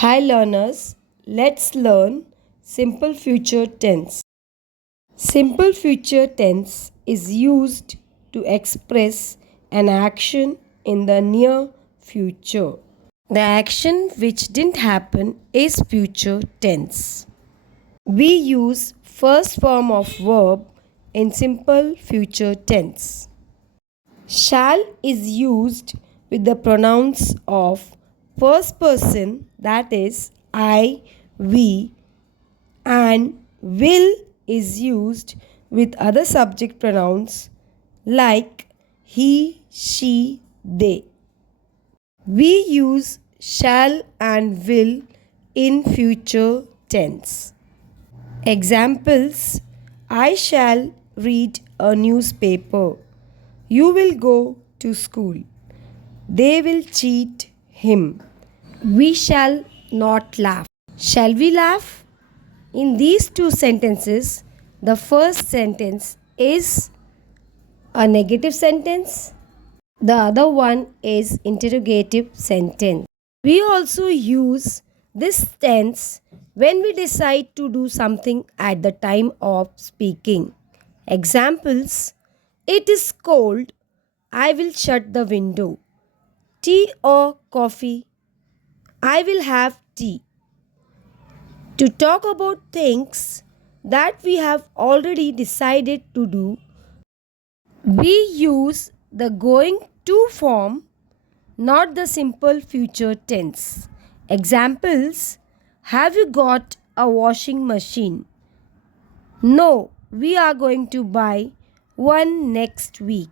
Hi learners, let's learn simple future tense. Simple future tense is used to express an action in the near future. The action which didn't happen is future tense. We use first form of verb in simple future tense. Shall is used with the pronouns of first person, that is I, we, and will is used with other subject pronouns like he, she, they. We use shall and will in future tense. Examples: I shall read a newspaper. You will go to school. They will cheat him. We shall not laugh. Shall we laugh? In these two sentences, the first sentence is a negative sentence. The other one is interrogative sentence. We also use this tense when we decide to do something at the time of speaking. Examples: it is cold. I will shut the window. Tea or coffee? I will have tea. To talk about things that we have already decided to do, we use the going to form, not the simple future tense. Examples: have you got a washing machine? No, we are going to buy one next week.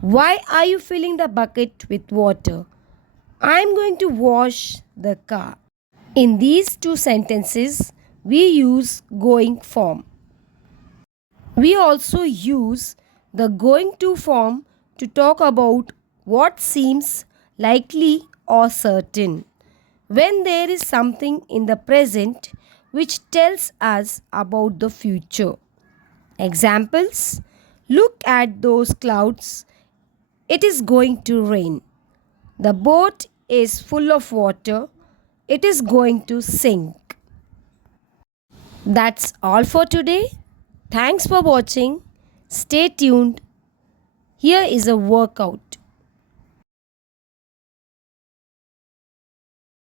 Why are you filling the bucket with water? I am going to wash the car. In these two sentences, we use going form. We also use the going to form to talk about what seems likely or certain. When there is something in the present which tells us about the future. Examples: look at those clouds. It is going to rain. The boat is full of water. It is going to sink. That's all for today. Thanks for watching. Stay tuned. Here is a workout.